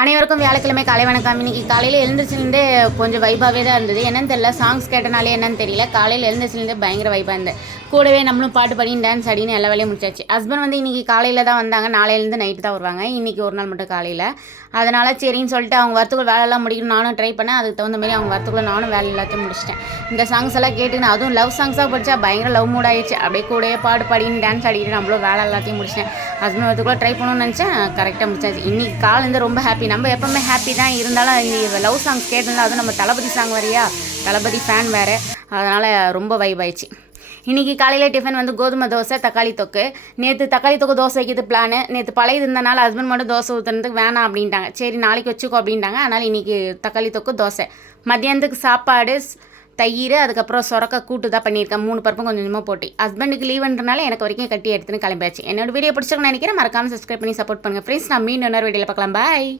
அனைவருக்கும் வியாழக்கிழமை காலை வணக்கம். இன்னைக்கு காலையில் எழுந்திரிச்சிலேருந்தே கொஞ்சம் வைபாகவே தான் இருந்தது. என்னன்னு தெரியல, சாங்ஸ் கேட்டனாலே என்னன்னு தெரியல, காலையில் எழுந்திரிச்சிலேருந்தே பயங்கர வைபாக இருந்தது. கூடவே நம்மளும் பாட்டு பாடி டான்ஸ் ஆடின்னு எல்லா வேலையும் முடிச்சாச்சு. ஹஸ்பண்ட் வந்து இன்றைக்கி காலையில் தான் வந்தாங்க, நாளையிலேருந்து நைட்டு தான் வருவாங்க. இன்றைக்கி ஒரு நாள் மட்டும் காலையில். அதனால் சரின்னு சொல்லிட்டு அவங்க வரத்துக்குள்ள வேலையெல்லாம் முடிக்கணும் நானும் ட்ரை பண்ணேன். அதுக்கு தகுந்த மாதிரி அவங்க வரத்துக்குள்ள நானும் வேலை எல்லாத்தையும் முடிச்சிட்டேன். இந்த சாங்ஸ் எல்லாம் கேட்டுன்னு அதுவும் லவ் சாங்ஸாக படித்தா பயங்கர லவ் மூட் ஆகிடுச்சு. அப்படியே கூடவே பாட்டு பாடின்னு டான்ஸ் ஆடிட்டு நம்மளும் வேலை எல்லாத்தையும் முடிச்சிட்டேன். ஹஸ்பண்ட் வரத்துக்குள்ள ட்ரை பண்ணணும்னு நினச்சேன், கரெக்டாக முடிச்சாச்சு. இன்றைக்கி காலேருந்து ரொம்ப ஹாப்பி. நம்ம எப்போவுமே ஹாப்பி தான், இருந்தாலும் இந்த லவ் சாங்ஸ் கேட்டிருந்தால் அதுவும் நம்ம தளபதி சாங் வரையா, தளபதி ஃபேன் வேறு, அதனால் ரொம்ப வைப் ஆயிடுச்சு. இன்றைக்கி காலையில் டிஃபன் வந்து கோதுமை தோசை தக்காளி தொக்கு. நேற்று தக்காளி தொக்கு தோசை வைக்கிறது பிளானு. நேற்று பழைய இருந்தனால ஹஸ்பண்ட் மட்டும் தோசை ஊற்றுறதுக்கு வேணாம் அப்படின்ட்டாங்க. சரி நாளைக்கு வச்சுக்கோ அப்படின்ட்டாங்க. அதனால் இன்றைக்கி தக்காளி தொக்கு தோசை. மத்தியானத்துக்கு சாப்பாடு தயிர், அதுக்கப்புறம் சொரக்க கூட்டு தான் பண்ணியிருக்கேன். 3 பருப்பும் கொஞ்சம் கொஞ்சமாக போட்டு. ஹஸ்பண்டுக்கு லீவுன்றனால எனக்கு வரைக்கும் கட்டி எடுத்துன்னு கிளம்பியாச்சு. என்னோட வீடியோ பிடிச்சிருக்கேன்னு நினைக்கிறேன். மறக்காமல் சப்ஸ்கிரைப் பண்ணி சப்போர்ட் பண்ணுங்கள் ஃப்ரெண்ட்ஸ். நான் மீன் இன்னொரு வீடியோவில் பார்க்கலாம். பாய்.